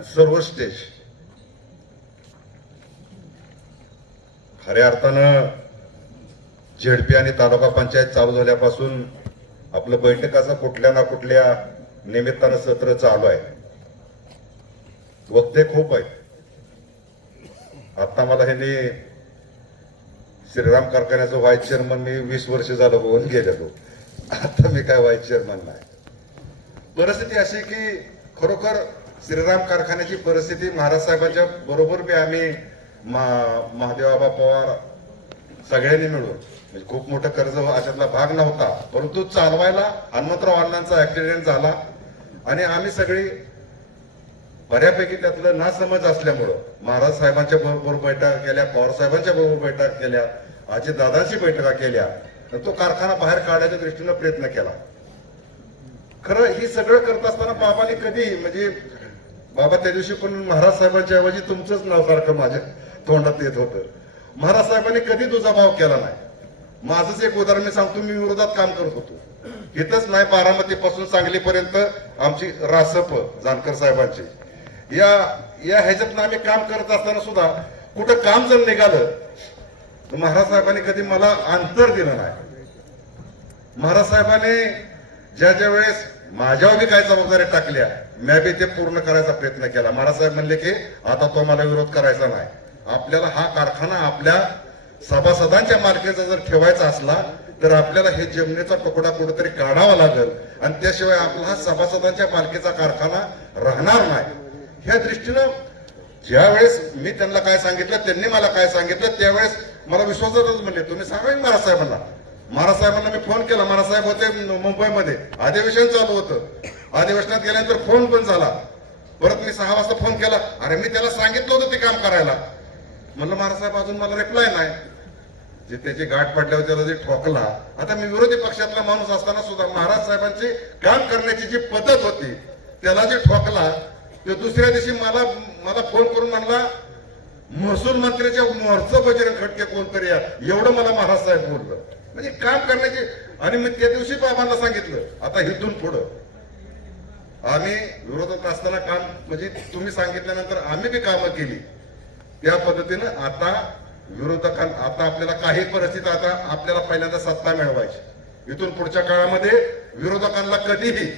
आणि सर्व स्टेज खऱ्या अर्थानं झेडपी आणि तालुका पंचायत चालू झाल्यापासून आपलं बैठकाचं कुठल्या ना कुठल्या निमित्तानं सत्र चालू आहे. वक्ते खूप आहेत. आता मला ह्यांनी श्रीराम कारखान्याचं व्हाईस चेअरमन मी 20 वर्ष झालं होऊन गेलेलो. आता मी काय व्हाईस चेअरमन नाही. परिस्थिती अशी की खरोखर श्रीराम कारखान्याची परिस्थिती महाराज साहेबांच्या बरोबर बी आम्ही महादेवबाबा पवार सगळ्यांनी मिळून म्हणजे खूप मोठं कर्ज अशातला भाग नव्हता, परंतु चालवायला हनुमंतराव अण्णांचा ऍक्सिडेंट झाला आणि आम्ही सगळी बऱ्यापैकी त्यातलं नासमज असल्यामुळं महाराज साहेबांच्या बरोबर बैठका केल्या, पवार साहेबांच्या बरोबर बैठका केल्या, अजित दादांची बैठका केल्या, तो कारखाना बाहेर काढण्याच्या दृष्टीनं प्रयत्न केला. खरं ही सगळं करत असताना बाबांनी कधी म्हणजे बाबा त्या दिवशी पण महाराज साहेबांच्या ऐवजी तुमचंच नाव सारखं माझ्या तोंडात येत होतं. महाराज साहेबांनी कधी दुजाभाव केला नाही. माझंच एक उदाहरण मी सांगतो. मी विरोधात काम करत होतो. इथंच नाही, बारामती पासून सांगलीपर्यंत आमची रासप जानकर साहेबांची या ह्याच्यातनं आम्ही काम करत असताना सुद्धा कुठं काम जर निघालं तर महाराज साहेबांनी कधी मला अंतर दिलं नाही. महाराज साहेबांनी ज्या वेळेस माझ्यावर बी काही जबाबदारी टाकल्या मी बी ते पूर्ण करायचा प्रयत्न केला. महाराज साहेब म्हणले की आता तो मला विरोध करायचा नाही, आपल्याला हा कारखाना आपल्या सभासदांच्या मालकीचा जर ठेवायचा असला तर आपल्याला हे जमिनीचा तुकडा कुठेतरी काढावा लागेल आणि त्याशिवाय आपला हा सभासदांच्या मालकीचा कारखाना राहणार नाही. ह्या दृष्टीनं ज्या वेळेस मी त्यांना काय सांगितलं, त्यांनी मला काय सांगितलं, त्यावेळेस मला विश्वासातच म्हणले तुम्ही सांगा महाराज साहेबांना. महाराज साहेबांना मी फोन केला. महाराज साहेब होते मुंबईमध्ये, अधिवेशन चालू होतं. अधिवेशनात गेल्यानंतर फोन पण झाला. परत मी 6 वाजता फोन केला. अरे मी त्याला सांगितलं होतं ते काम करायला. म्हणलं महाराज साहेब अजून मला रिप्लाय नाही. जे त्याची गाठ पडल्यावर त्याला जे ठोकला. आता मी विरोधी पक्षातला माणूस असताना सुद्धा महाराज साहेबांची काम करण्याची जी पद्धत होती त्याला जे ठोकला ते दुसऱ्या दिवशी मला फोन करून म्हणला महसूल मंत्र्याच्या मोर्चा बजरंग खटके कोणतरी या, एवढं मला महाराज साहेब बोललं. म्हणजे काम करण्याची. आणि मी त्या दिवशी बाबांना सांगितलं आता इथून पुढं आम्ही विरोधात असताना काम म्हणजे तुम्ही सांगितल्यानंतर आम्ही बी कामं केली त्या पद्धतीनं. आता विरोधकांना आता आपल्याला काही परिस्थिती आता आपल्याला पहिल्यांदा सत्ता मिळवायची. इथून पुढच्या काळामध्ये विरोधकांना कधीही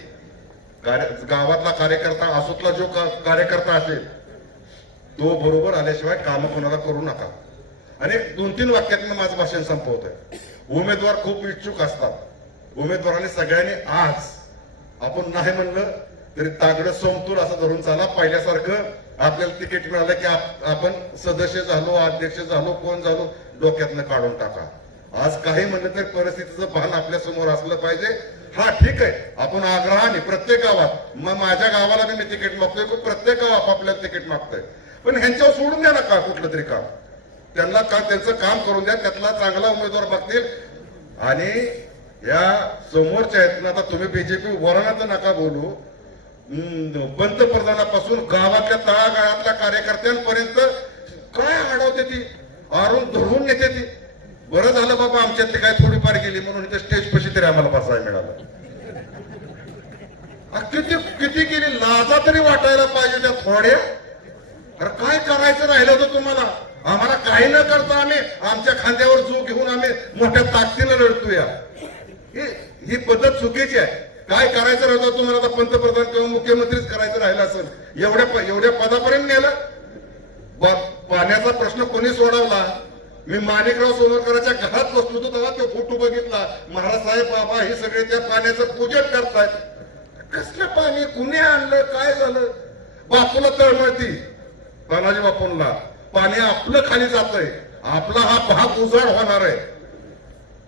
गावातला कार्यकर्ता आसूतला जो कार्यकर्ता असेल तो बरोबर आल्याशिवाय काम कोणाला करू नका. आणि 2-3 वाक्यातनं माझं भाषण संपवत आहे. उमेदवार खूप इच्छुक असतात. उमेदवारांनी सगळ्यांनी आज आपण नाही म्हणलं तरी तागडं समतोल असं धरून चाला. पहिल्यासारखं आपल्याला तिकीट मिळालं की आपण सदस्य झालो, अध्यक्ष झालो, कोण झालो डोक्यातनं काढून टाका. आज काही म्हणलं तर परिस्थितीचं भान आपल्या समोर असलं पाहिजे. हा ठीक आहे, आपण आग्रहाने प्रत्येक गावात माझ्या गावाला मी तिकीट मागतोय, प्रत्येक गाव आपापल्याला तिकीट मागतोय, पण ह्यांच्यावर सोडून द्या ना का कुठलं तरी काम. त्यांना का त्यांचं काम करून द्या, त्यातला चांगला उमेदवार बघतील. आणि या समोरच्या आहेत ना, आता तुम्ही बीजेपी वरणाचं नका बोलू, पंतप्रधानापासून गावातल्या तळागाळातल्या कार्यकर्त्यांपर्यंत काय अडवते ती, आरून धरून नेते ती. बरं झालं बाबा आमच्यातली काय थोडीफार गेली म्हणून इथे स्टेज पशी तरी आम्हाला बसायला मिळालं. किती गेली लाजा तरी वाटायला पाहिजे त्या थोड्या. अरे काय करायचं राहिलं होतं तुम्हाला, आम्हाला काही न करता आम्ही आमच्या खांद्यावर जो घेऊन आम्ही मोठ्या ताकदीनं लढतोया. ही पद्धत चुकीची आहे. काय करायचं राहिलं तुम्हाला आता पंतप्रधान किंवा मुख्यमंत्रीच करायचं राहिलं असेल, एवढ्या पदापर्यंत नेलं. पाण्याचा प्रश्न कोणी सोडवला. मी माणिकराव सोनवरकरांच्या घरात बसलो होतो तेव्हा तो फोटो बघितला. महाराज साहेब बाबा हे सगळे त्या पाण्याचं पूजन करतायत. कसलं पाणी, कुणी आणलं, काय झालं. बापूला तळमळती, तानाजी बापूंना पाणी आपलं खाली जातंय, आपला हा भाग उजाड होणार आहे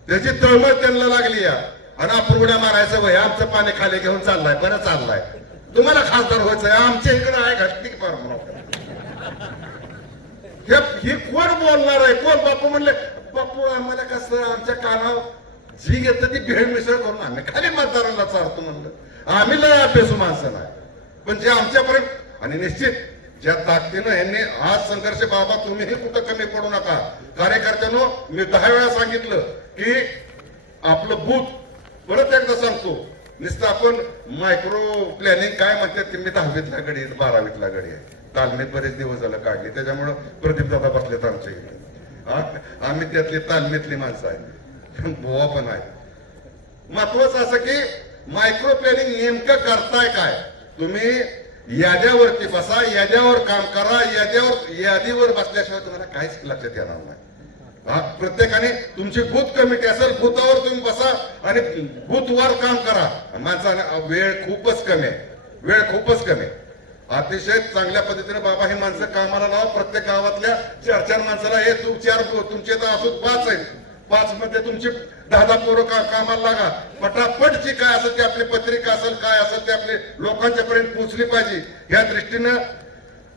त्याची तळमळ त्यांना लागली या. आणि अपुरवड्या मारायचं वय आमचं पाणी खाली घेऊन चाललाय. बरं चाललाय, तुम्हाला खासदार व्हायचंय, आमच्या इकडे आहे घटती फार म्हणून. ही कोण बोलणार आहे, कोण. बापू म्हणले बापू आम्हाला कसं आमच्या कानावर जी घेतं ती भेळ मिसळ करून आम्ही खाली मतदारांना चालतो म्हणलं. आम्ही लय अभ्यासू माणसं नाही, पण जे आमच्यापर्यंत. आणि निश्चित ज्या ताकदीनं यांनी आज संघर्ष, बाबा तुम्हीही कुठं कमी पडू नका. कार्यकर्त्यांनो मी 10 वेळा सांगितलं की आपलं बूथ, परत एकदा सांगतो, नुसतं आपण मायक्रो प्लॅनिंग काय म्हणतात की मी 10वीतला गडी आहे 12वीतला गडी आहे. तालमीत बरेच दिवस झालं काढले, त्याच्यामुळं प्रदीप दादा बसलेत आमच्या इकडे. आम्ही त्यातली तालमीतली माणसं आहे, बुवा पण आहे. महत्वाचं असं की मायक्रो प्लॅनिंग नेमकं करताय काय? तुम्ही याद्यावरती बसा, याद्यावर काम करा, यादीवर बसल्याशिवाय तुम्हाला काहीच लक्षात येणार नाही. प्रत्येकाने तुमची बूथ कमिटी असेल, बूथावर तुम्ही बसा आणि बूथवर काम करा. माणसाने वेळ खूपच कमी आहे, वेळ खूपच कमी. अतिशय चांगल्या पद्धतीने बाबा ही माणसं कामाला लावा. प्रत्येक गावातल्या 4-4 माणसाला हे तुमचे तर असून 5 आहेत, 5 मध्ये तुमची 10-10 पोरं कामाला लागा. पटापटची काय असेल ते आपली पत्रिका असेल, काय असेल ते आपली लोकांच्या पर्यंत पोहोचली पाहिजे. या दृष्टीनं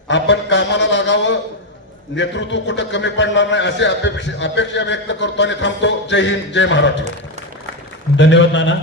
आपण कामाला लागावं. नेतृत्व कुठं कमी पडणार नाही अशी अपेक्षा व्यक्त करतो आणि थांबतो. जय हिंद, जय महाराष्ट्र. धन्यवाद नाना.